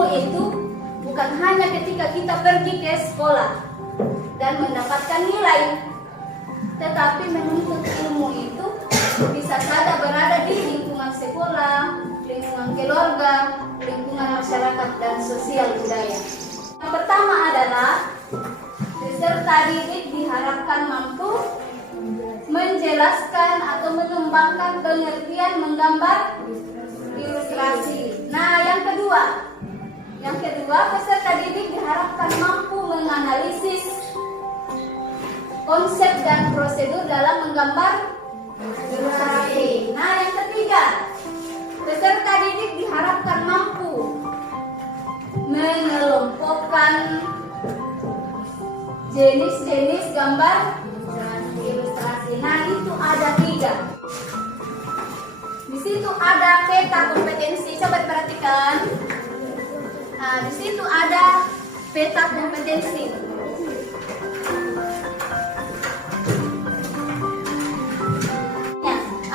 ilmu itu bukan hanya ketika kita pergi ke sekolah dan mendapatkan nilai, tetapi menuntut ilmu itu bisa saja berada di lingkungan sekolah, lingkungan keluarga, lingkungan masyarakat dan sosial budaya. Yang pertama adalah peserta didik diharapkan mampu menjelaskan atau mengembangkan pengertian menggambar ilustrasi. Nah, yang kedua peserta didik diharapkan mampu menganalisis konsep dan prosedur dalam menggambar ilustrasi. Nah, yang ketiga peserta didik diharapkan mampu mengelompokkan jenis-jenis gambar ilustrasi. Nah, itu ada 3. Di situ ada peta kompetensi. Coba perhatikan. Nah, di situ ada peta kompetensi.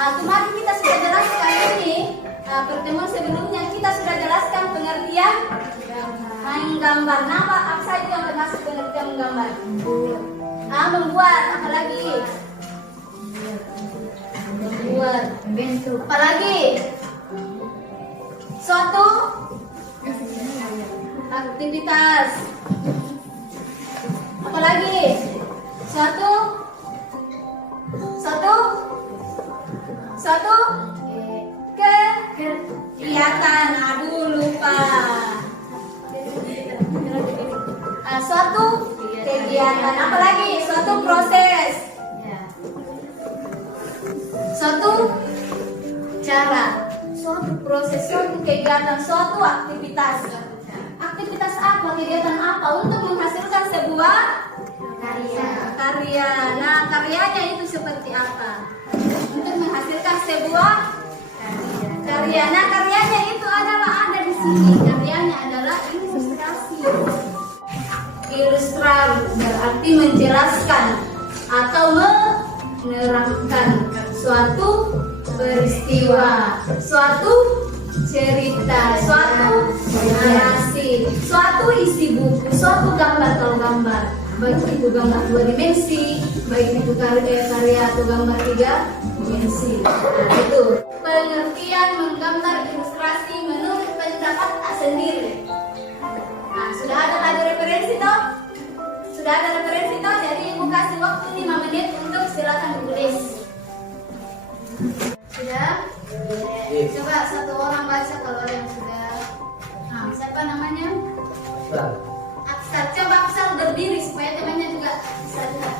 Kemarin kita sudah jelaskan ini. Pertemuan sebelumnya kita sudah jelaskan pengertian menggambar. Apa saja yang termasuk pengertian menggambar? Membuat, apalagi? Membuat, bentuk. Apalagi? Suatu aktivitas. Apalagi? Suatu kegiatan. Aduh, lupa. Suatu kegiatan. Apalagi? Suatu proses. Suatu cara. Suatu proses, suatu kegiatan, suatu aktivitas. Aktivitas apa? Kegiatan apa? Untuk menghasilkan sebuah karya. Nah, karyanya itu seperti apa? Untuk menghasilkan sebuah karya. Nah, karyanya itu adalah ada di sini. Karyanya adalah ilustrasi. Ilustrasi berarti menjelaskan atau menerangkan suatu peristiwa, suatu cerita, suatu narasi, suatu isi buku, suatu gambar. Kalau gambar, baik itu gambar 2 dimensi, baik itu karya atau gambar 3 dimensi. Nah, itu pengertian menggambar ilustrasi menurut pendapat sendiri. Nah, sudah ada tadi referensi toh? Sudah ada referensi toh? Jadi ibu kasih waktu 5 menit untuk silakan ditulis. Sudah? Coba satu orang baca kalau yang sudah. Nah, siapa namanya? Aksal. Coba Aksal berdiri supaya temannya juga bisa lihat.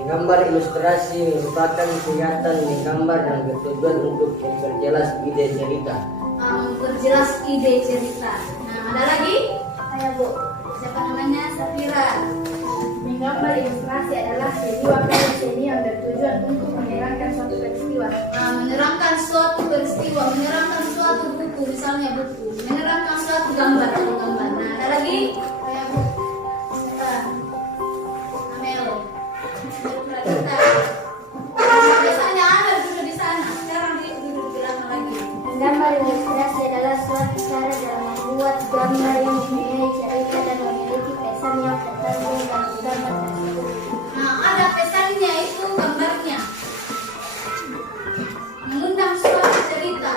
Menggambar ilustrasi merupakan kegiatan menggambar dan bertujuan untuk memperjelas ide cerita. Memperjelas ide cerita. Nah, ada lagi? Ayo Bu. Siapa namanya? Safira. Menggambar ilustrasi adalah sebuah karya seni yang bertujuan untuk menerangkan suatu peristiwa. Menerangkan suatu peristiwa, menerangkan suatu buku, misalnya buku, menerangkan suatu gambar atau gambar. Nah, ada lagi? Kayak Bu. Siapa? Amel. Biasanya Amel duduk di sana. Sekarang dia duduk di belakang lagi. Menggambar ilustrasi adalah suatu cara dalam membuat gambar yang mempunyai cerita dan memiliki pesan yang terkandung dalam gambar tersebut. Nah, ada pesannya itu gambarnya. Mengundang suatu cerita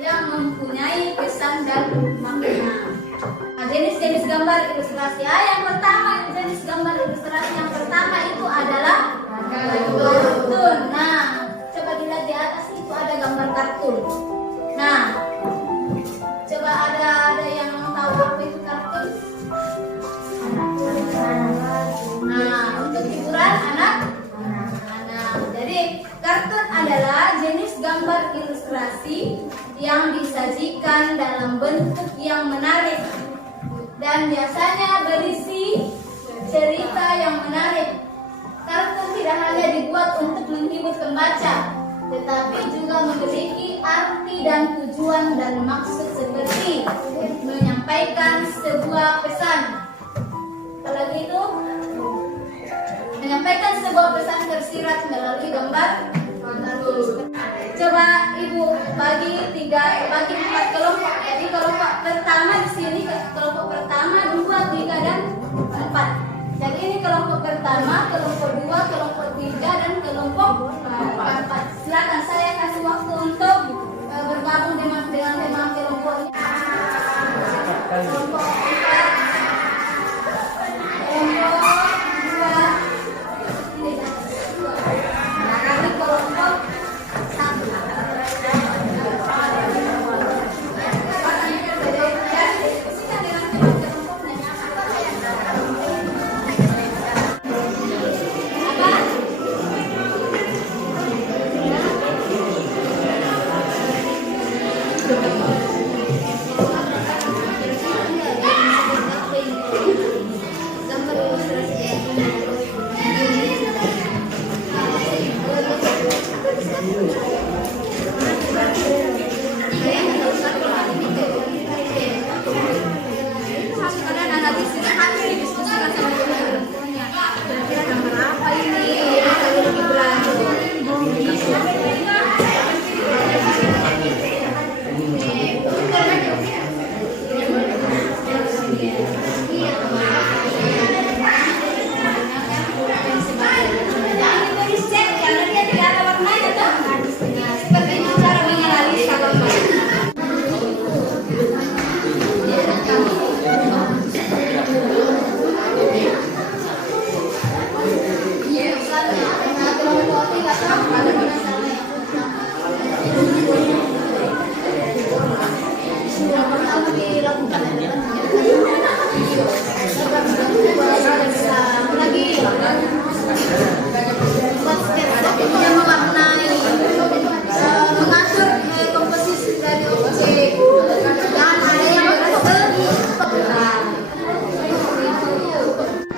yang mempunyai pesan dan makna. Nah, jenis-jenis gambar ilustrasi. Yang pertama, jenis gambar ilustrasi yang pertama itu adalah kartun. Nah, coba dilihat di atas itu ada gambar kartun. Nah, coba ada yang tahu apa itu kartun? Nah, untuk hiburan anak-anak. Jadi, kartun adalah jenis gambar ilustrasi yang disajikan dalam bentuk yang menarik dan biasanya berisi cerita yang menarik. Kartun tidak hanya dibuat untuk menghibur pembaca, tetapi juga memiliki arti dan tujuan dan maksud seperti menyampaikan sebuah pesan. Apalagi itu menyampaikan sebuah pesan tersirat melalui gambar kartun. Coba Ibu bagi 4 kelompok. Jadi kelompok pertama di sini kelompok pertama 2, 3 dan 4. Jadi ini kelompok pertama, kelompok 2, kelompok 3 dan kelompok 4. Silakan saya kasih waktu untuk bergabung dengan tema kelompoknya. Kelompok 4, kelompok 2, kami kelompok 1.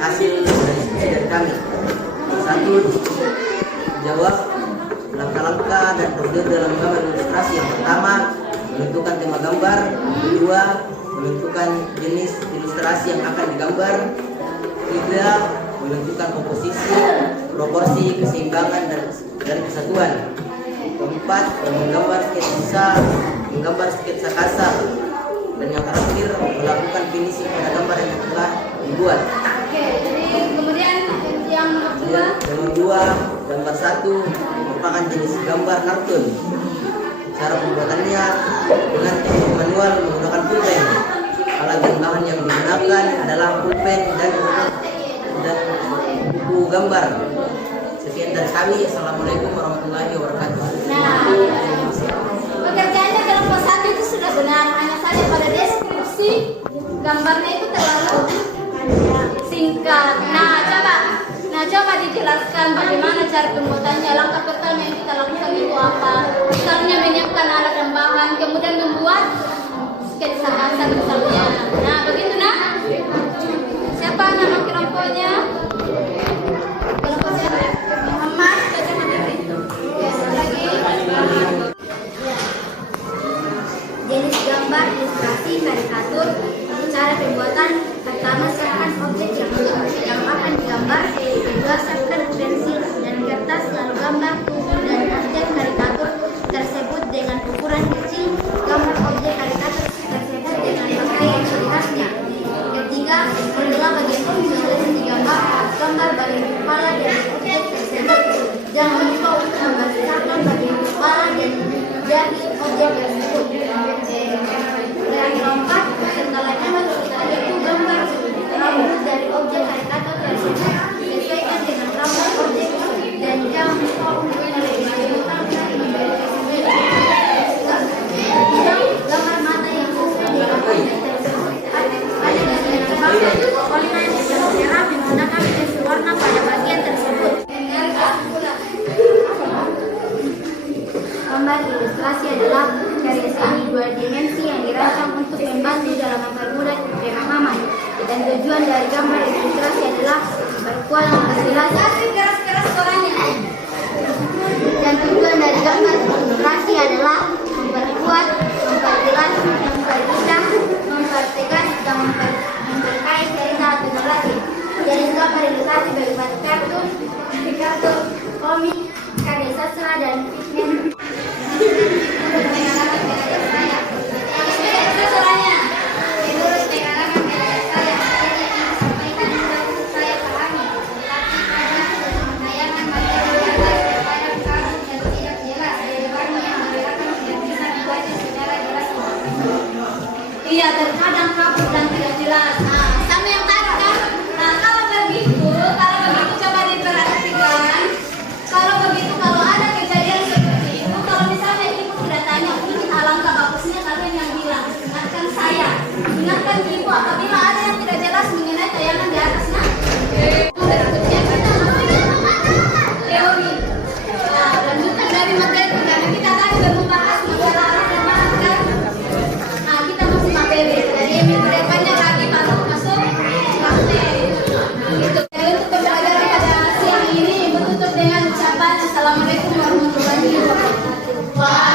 Hasil dari kami: 1. Jawab langkah-langkah dan prosedur dalam gambar ilustrasi. Yang pertama, menentukan tema gambar. 2. Menentukan jenis ilustrasi yang akan digambar. 3. Menentukan komposisi, proporsi, keseimbangan dan kesatuan. 4. Menggambar sketsa kasar. Dan yang terakhir, melakukan finishing pada gambar yang telah dibuat. Oke, jadi kemudian yang nomor 2. Gambar 1 merupakan jenis gambar kartun. Cara pembuatannya dengan teknik manual menggunakan pulpen. Alat dan bahan yang digunakan adalah pulpen dan buku gambar. Sekian dari kami. Assalamualaikum warahmatullahi wabarakatuh. Nah, pekerjaannya kelompok 1 itu sudah benar, hanya saja pada deskripsi gambarnya itu terlalu singkat. Coba dijelaskan bagaimana cara pembuatannya. Langkah pertama yang kita lakukan itu apa? Misalnya menyiapkan alat dan bahan, kemudian membuat sketsa kasar misalnya. Nah, begitu nah. Siapa nama kelompoknya? Kelompok siapa? Muhammad. Lagi. Jenis gambar, ilustrasi, karikatur. Cara pembuatan: pertama, siapkan objek yang akan digambar. Kedua, siapkan pensil dan kertas, lalu gambar dan objek karikatur tersebut dengan ukuran kecil. Gambar objek karikatur tersebut dengan pakaian ciri khasnya. Ketiga, menilai bagian kecil yang digambar. Gambar bagian kepala dan objek tersebut. Jangan lupa untuk membesarkan bagian kepala dan jari objek tersebut. Dan keempat, setelah itu gambar rambut dari objek karikatur tersebut. Sesuaikan dengan rambut objek dan jangan lupa untuk menunjukkan gambar mata yang sesuai dengan objek tersebut. Ada bagian terbakar, polinasi yang merah menggunakan pensil warna pada bagian tersebut. Gambar ilustrasi adalah karya seni 2 dimensi yang dirancang untuk membantu dalam mempermudah pemahaman. Dan tujuan dari gambar ilustrasi adalah memperkuat hasil. Keras suaranya. Dan tujuan dari gambar ilustrasi adalah memperkuat, memperjelas, mempermudah, mempertegas, dan memperkaya cerita atau narasi. Jadi gambar ilustrasi berupa kartun, komik, karya sastra dan fitness. Waalaikumsalam.